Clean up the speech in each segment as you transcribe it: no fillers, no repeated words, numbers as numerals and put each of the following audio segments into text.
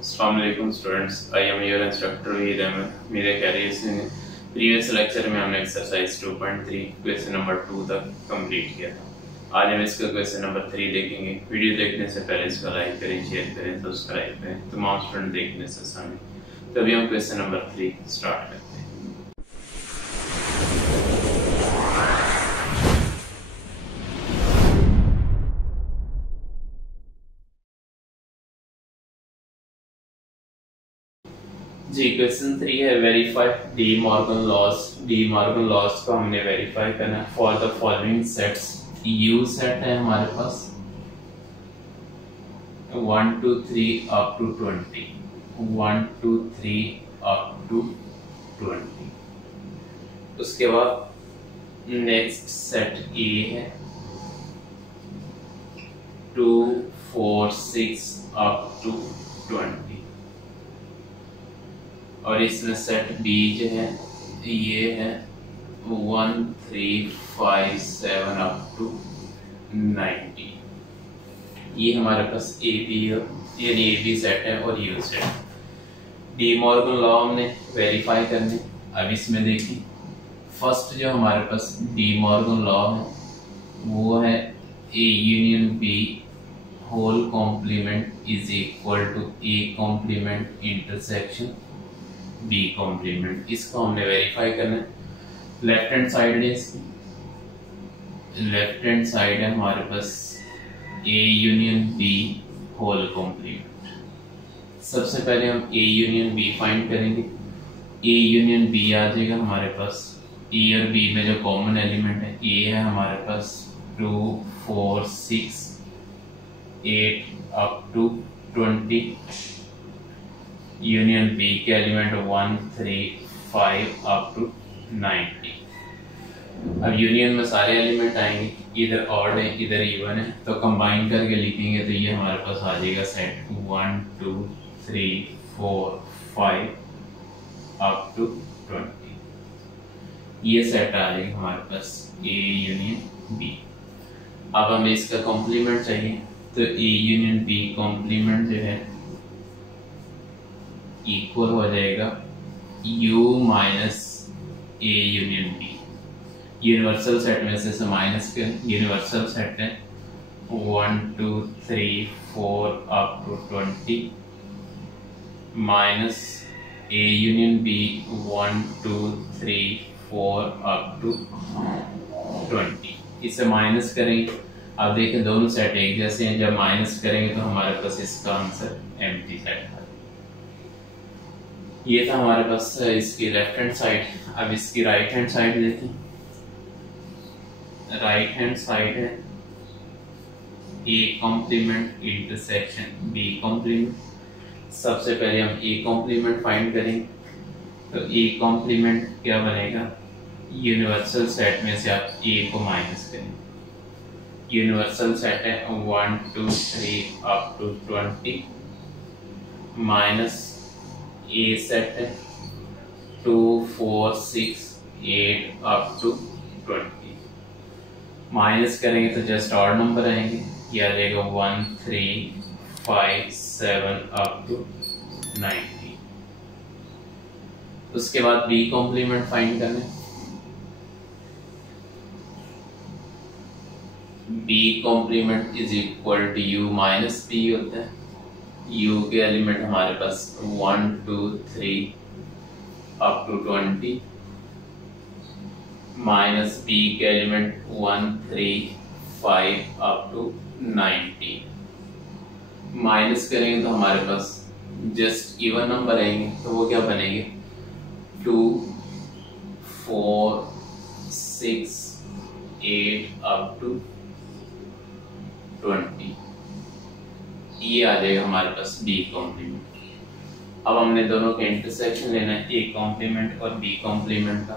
Assalamualaikum students, I am your instructor waheed Ahmad। मेरे career से previous lecture में हमने एक्सरसाइज 2.3 क्वेश्चन नंबर 2 तक कंप्लीट किया था। आज हम इसका क्वेश्चन नंबर 3 देखेंगे। वीडियो देखने से पहले इसको लाइक करें, शेयर करें, सब्सक्राइब करें, तमाम स्टूडेंट देखने से आसानी। तभी हम क्वेश्चन नंबर 3 स्टार्ट करते हैं। जी क्वेश्चन 3 है वेरीफाई डी मॉर्गन लॉस को हमने वेरीफाई करना है। For the following sets, you set है हमारे पास 1 2 3 अप टू 20, 1 2 3 अप टू 20। उसके बाद नेक्स्ट सेट ए है 2 4 6 अप टू 20, और इसमें सेट बी जो है ये है 1 3 5 7 अप टू 90। ये हमारे पास ए बी यानी ए बी सेट है और you set. De Morgan law हमने वेरीफाई करने। अब इसमें देखिए फर्स्ट जो हमारे पास डी मॉर्गन लॉ है वो है A union B whole complement is equal to A complement intersection B complement. इसको हमने वेरीफाई करना है। लेफ्ट हैंड साइड है इसकी, लेफ्ट हैंड साइड है हमारे पास A union B whole complement. सबसे पहले हम ए यूनियन बी फाइंड करेंगे। ए यूनियन बी आ जाएगा हमारे पास। ए और बी में जो कॉमन एलिमेंट है ए है हमारे पास 2 4 6 8 अप टू 20। यूनियन बी के एलिमेंट 1 3 5 अप टू 90। अब यूनियन में सारे एलिमेंट आएंगे, इधर ऑड है इधर इवन है, तो कंबाइन करके लिखेंगे तो ये हमारे पास आ जाएगा सेट 1 2 3 4 5 अप टू 20। ये सेट आ जाएगा हमारे पास ए यूनियन बी। अब हमें इसका कॉम्प्लीमेंट चाहिए, तो ए यूनियन बी कॉम्प्लीमेंट जो है इक्वल हो जाएगा u minus A union B. Universal set में से माइनस के यूनिवर्सल सेट है 1 2 3 4 up to 20 minus A union B 1 2 3 4 up to 20। इसे माइनस करेंगे। अब देखें दोनों सेट एक जैसे हैं, जब माइनस करेंगे तो हमारे पास इसका आंसर एम्प्टी सेट है। ये था हमारे पास इसकी लेफ्ट हैंड साइड। अब इसकी राइट हैंड साइड देखें। राइट हैंड साइड है A complement intersection B complement. सबसे पहले हम ए कॉम्प्लीमेंट फाइंड करेंगे, तो ए कॉम्प्लीमेंट क्या बनेगा, यूनिवर्सल सेट में से आप ए को माइनस करेंगे। यूनिवर्सल सेट है 1 2 3 up to 20 minus A set है 2 4 6 8 अप टू 20। माइनस करेंगे तो जस्ट ऑड नंबर आएंगे, ये आ जाएगा 1 3 5 7 अप टू 90। उसके बाद बी कॉम्प्लीमेंट फाइंड करना है। B complement is equal to U minus B होता है। u के एलिमेंट हमारे पास 1 2 3 अप टू 20 माइनस b के एलिमेंट 1 3 5 अप टू 90। माइनस करेंगे तो हमारे पास जस्ट इवन नंबर आएंगे, तो वो क्या बनेंगे 2 4 6 8 अप टू 20। ये आ जाएगा हमारे पास बी कॉम्प्लीमेंट। अब हमने दोनों के इंटरसेक्शन लेना है, ए कॉम्प्लीमेंट और बी कॉम्प्लीमेंट का।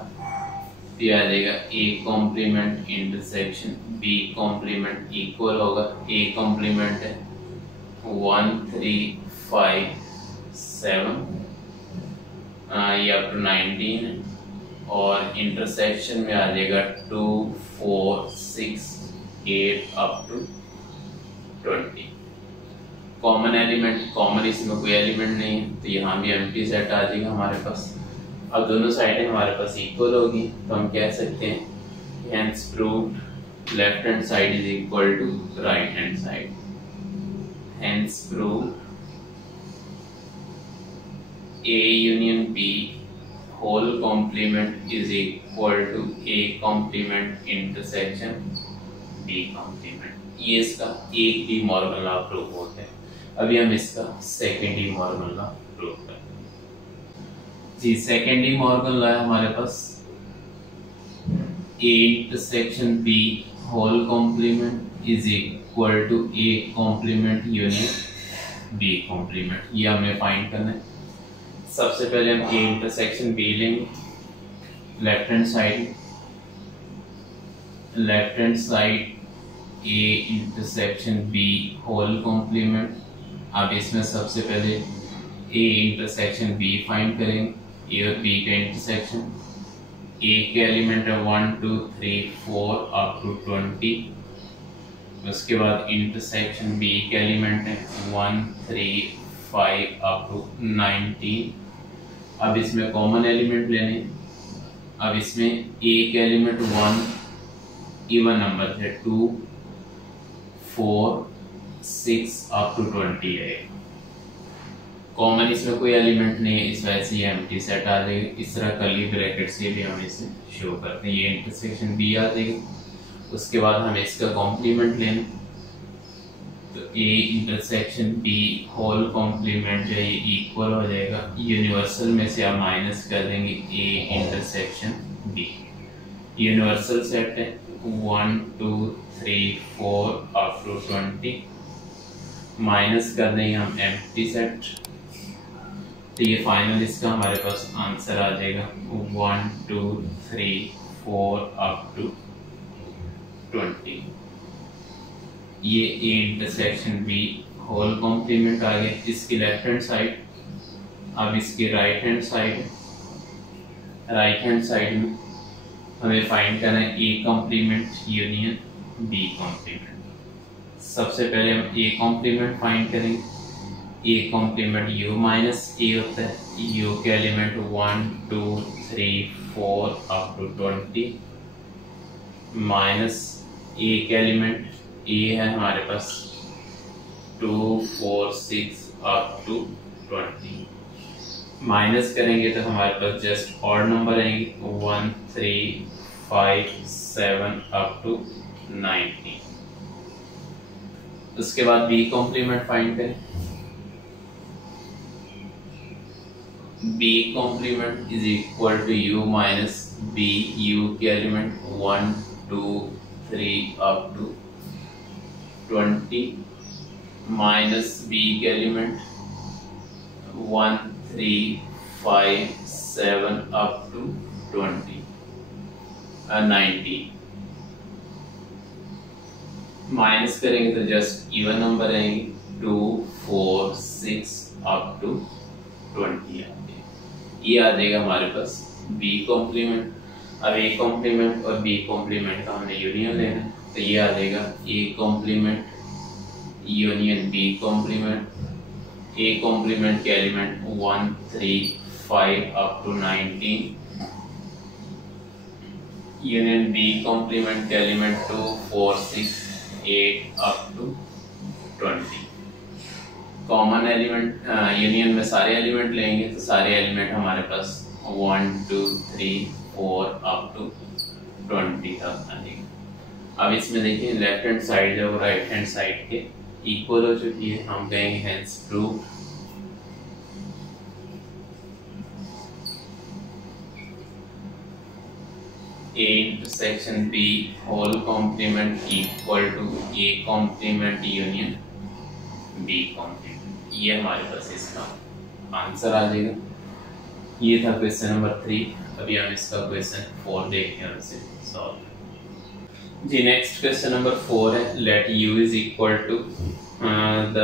ये आ जाएगा A complement intersection B complement equal होगा ए कॉम्प्लीमेंट है 1 3 5 7 ये अप टू 19 है, और इंटरसेक्शन में आ जाएगा 2 4 6 8 up to 20। Common element, common इसमें कोई एलिमेंट नहीं है तो यहाँ भी एम्प्टी सेट आ जाएगा हमारे पास। अब दोनों साइडें हमारे पास इक्वल होगी तो हम कह सकते हैं hence proved left hand side is equal to right hand side. Hence proved A union B whole complement is equal to A complement intersection B complement। ये इसका एक डी मॉर्गन लॉ प्रूव होता है। अभी हम इसका second De Morgan law prove करते हैं जी। सेकेंड डी मॉर्गन लॉ है हमारे पास A intersection B whole complement is equal to A complement union B complement। ये हमें फाइंड करना है। सबसे पहले हम A इंटरसेक्शन B लेंगे, left hand side A intersection B whole complement. अब इसमें सबसे पहले A इंटरसेक्शन B फाइंड करेंगे। A और B का इंटरसेक्शन, A के एलिमेंट है 1 2 3 4 अप टू 20। उसके बाद इंटरसेक्शन B के एलिमेंट है 1 3 5 अप टू 19। अब इसमें कॉमन एलिमेंट लेने। अब इसमें एक एलिमेंट 1 इवन नंबर है 2 4 6 अप टू 20 है। कॉमन इसमें कोई एलिमेंट नहीं है, इस वजह से ये एम्प्टी सेट आ जाएगा। इस तरह कर्ली ब्रैकेट से भी हम इसे शो करते हैं। ये इंटरसेक्शन बी आ जाएगा। उसके बाद हम इसका कॉम्प्लीमेंट लेंगे तो A intersection B whole complement जो है ये इक्वल हो जाएगा। यूनिवर्सल में से आप माइनस कर देंगे A intersection B। Universal set है 1 2 3 4 अप टू 20। माइनस कर देंगे हम एम्प्टी सेट तो ये फाइनल इसका हमारे पास आंसर आ जाएगा 1 2 3 4 अप टू 20। ये A intersection B whole complement आ गया। इसकी लेफ्ट हैंड साइड, अब इसकी राइट हैंड साइड में हमें फाइंड करना है A complement union B complement. सबसे पहले हम A कॉम्प्लीमेंट फाइंड करेंगे। A complement U minus A होता है। U के element 1 2 3 4 up to 20 minus A के एलिमेंट A है हमारे पास 2 4 6 अप टू 20। माइनस करेंगे तो हमारे पास जस्ट ऑड नंबर आएंगे 1 3 5 7 अप टू 19। उसके बाद B कॉम्प्लीमेंट फाइंड करें। B complement is equal to U minus B। U के element 1 2 3 up to 20 minus B के एलिमेंट 1 3 5 7 अप टू 90। माइनस करेंगे तो जस्ट इवन नंबर आएंगे 2 4 6 अप टू 20 आते हैं। ये आ जाएगा हमारे पास B कॉम्प्लीमेंट। अब A कॉम्प्लीमेंट और B कॉम्प्लीमेंट का हमने यूनियन लेना है तो ये आ जाएगा A complement union B complement. A complement के element 1 3 5 up to 19 union B complement के element 2 4 6 8 up to 20। Common element union में सारे एलिमेंट लेंगे तो सारे एलिमेंट हमारे पास 1 2 3 4 अप टू 20 तक आएंगे। अब इसमें देखिए लेफ्ट हैंड साइड जो राइट हैंड साइड के इक्वल हो चुकी है। हम कहेंगे hence prove A intersection B whole complement equal to A complement union B complement. ये हमारे पास इसका आंसर आ जाएगा। ये था क्वेश्चन नंबर 3। अभी हम इसका क्वेश्चन 4 देखते हैं उसे सॉल्व। जी नेक्स्ट क्वेश्चन नंबर 4 है let U is equal to the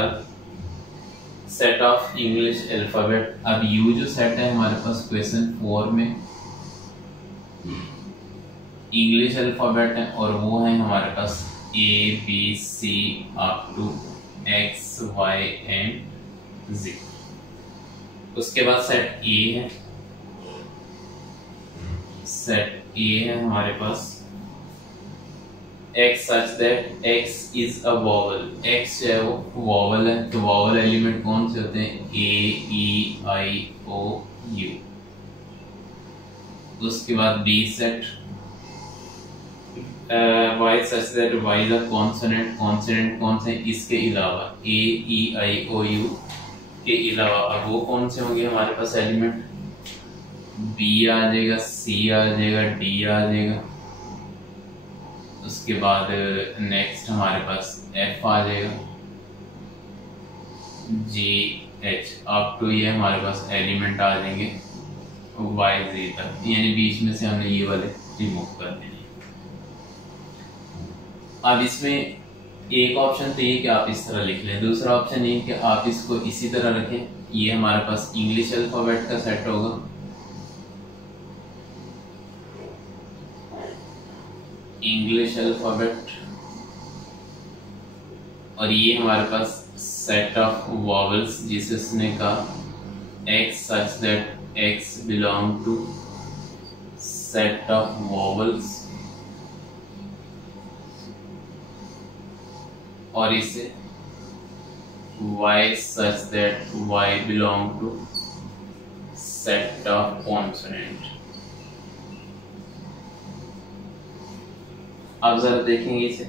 set of English alphabet. अब U जो सेट है हमारे पास क्वेश्चन 4 में इंग्लिश अल्फाबेट है और वो है हमारे पास A B C up to X Y and Z. उसके बाद सेट ए है, सेट ए है हमारे पास x such that x is a vowel, x जो है वो vowel है, तो vowel एलिमेंट कौन से होते हैं, a e i o u। उसके बाद b set y such that y is a consonant, consonant कौन से, इसके अलावा a e i o u के अलावा अब वो कौन से होंगे हमारे पास एलिमेंट, b आ जाएगा, c आ जाएगा, d आ जाएगा। उसके बाद नेक्स्ट हमारे पास F आ जाएगा, G H अप टू ये हमारे पास एलिमेंट आ जाएंगे Y Z तक, यानी बीच में से हमने ये वाले रिमूव कर देने। अब इसमें एक ऑप्शन तो ये कि आप इस तरह लिख लें, दूसरा ऑप्शन ये कि आप इसको इसी तरह रखें। ये हमारे पास इंग्लिश अल्फाबेट का सेट होगा, इंग्लिश अल्फाबेट, और ये हमारे पास सेट ऑफ वॉवल्स जिसने कहा x such that x belong to set of vowels, और इसे y such that y belong to set of consonant। अब जरा देखेंगे इसे।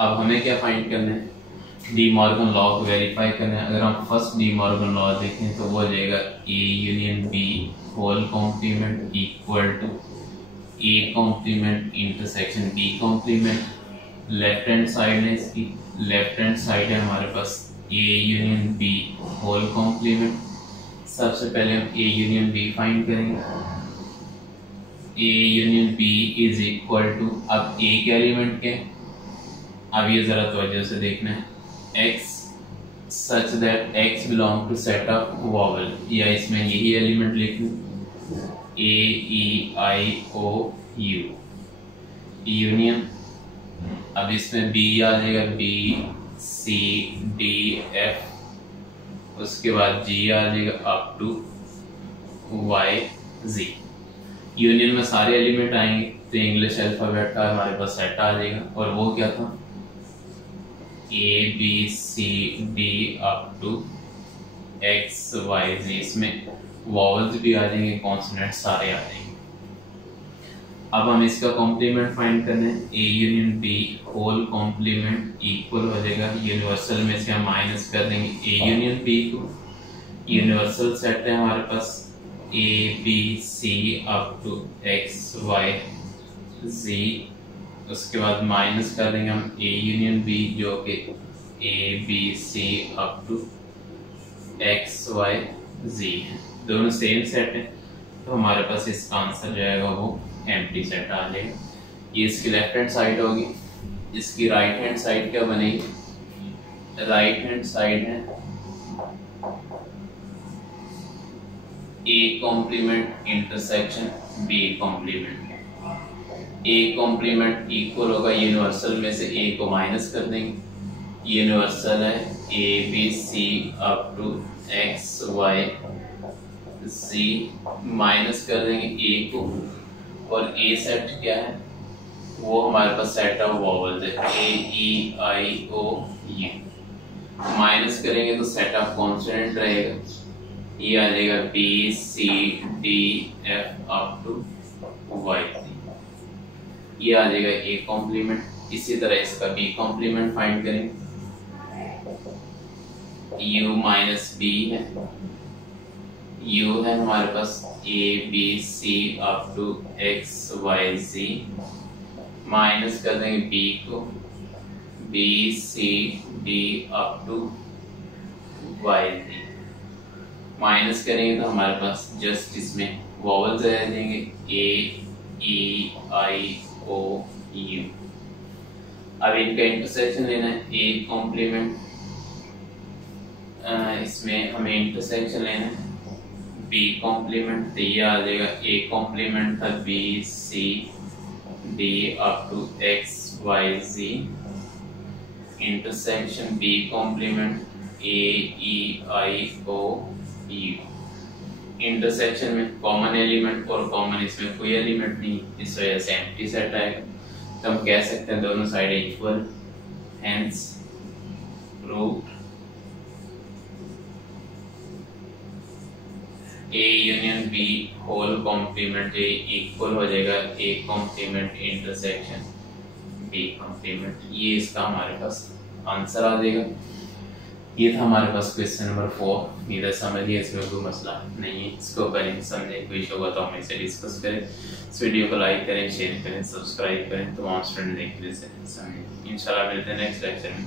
अब हमें क्या फाइंड करना है, डी मॉर्गन लॉ को वेरीफाई करना है। अगर हम फर्स्ट डी मॉर्गन लॉ देखें तो वो हो जाएगा A union B whole complement equal to A complement intersection B complement. Left hand side है इसकी, लेफ्ट हैंड साइड है हमारे पास A union B whole complement. सबसे पहले हम ए यूनियन बी फाइंड करेंगे। A union B is equal to, अब A के एलिमेंट के, अब ये जरा तवज्जो से देखना है, X such that X belong to set of vowel, या इसमें यही एलिमेंट लिख लूं A E I O U union. अब इसमें B आ जाएगा, B C D F, उसके बाद G आ जाएगा up to Y Z। Union में सारे एलिमेंट आएंगे तो इंग्लिश अल्फाबेट का हमारे पास सेट आ जाएगा, और वो क्या था A B C D up to X Y Z। इसमें वॉवल्स भी आ जाएंगे, कॉन्सोनेंट सारे आ जाएंगे। अब हम इसका कॉम्प्लीमेंट फाइंड करना है। A union B whole complement equal हो जाएगा, यूनिवर्सल में से हम माइनस कर देंगे A यूनियन B को। यूनिवर्सल सेट है हमारे पास A B C up to X Y Z, उसके बाद माइनस कर देंगे हम A यूनियन B जो कि A B C up to X Y Z है, दोनों सेम सेट है, तो हमारे पास इसका आंसर जो आएगा वो एम्प्टी सेट आ जाएगा। ये इसकी लेफ्ट हैंड साइड होगी। इसकी राइट हैंड साइड क्या बनेगी, राइट हैंड साइड है A complement intersection B complement. A complement equal होगा, यूनिवर्सल में से A को माइनस कर देंगे, यूनिवर्सल है A B C up to X Y Z, minus कर देंगे A को, और A सेट क्या है, वो हमारे पास सेट ऑफ वॉवल्स है A E I O U। Minus करेंगे तो सेट ऑफ कॉन्सोनेंट रहेगा, ये आ जाएगा B C D F up to Y Z, ये आ जाएगा A कॉम्प्लीमेंट। इसी तरह इसका B कॉम्प्लीमेंट फाइंड करेंगे। U माइनस B है, U है हमारे पास A B C up to X Y Z, minus कर देंगे B को, B C D up to Y Z, minus करेंगे तो हमारे पास जस्ट इसमें वॉवल्स रह जाएंगे A E I O U। अब इनका इंटरसेक्शन लेना है, A कॉम्प्लीमेंट, इसमें हमें इंटरसेक्शन लेना है B कॉम्प्लीमेंट, तो ये आ जाएगा A कॉम्प्लीमेंट था B C D up to X Y Z intersection B complement A E I O U. Intersection में कॉमन एलिमेंट और कॉमन इसमें कोई एलिमेंट नहीं, इस वजह से एम्प्टी सेट आएगा। तो हम कह सकते हैं दोनों side equal, hence proved A union B whole complement A equal हो जाएगा A complement intersection B complement. ये इसका हमारे पास आंसर आ जाएगा। ये था हमारे पास क्वेश्चन नंबर 4। इधर समझ लिया, इसमें कोई मसला नहीं है। इसको करें समझे, कोई इशू होगा तो हम इसे डिस्कस करें। इस वीडियो को लाइक करें, शेयर करें, सब्सक्राइब करें, तमाम स्टूडेंट देख लें समझे। इंशाल्लाह मिलते हैं नेक्स्ट लेक्चर में।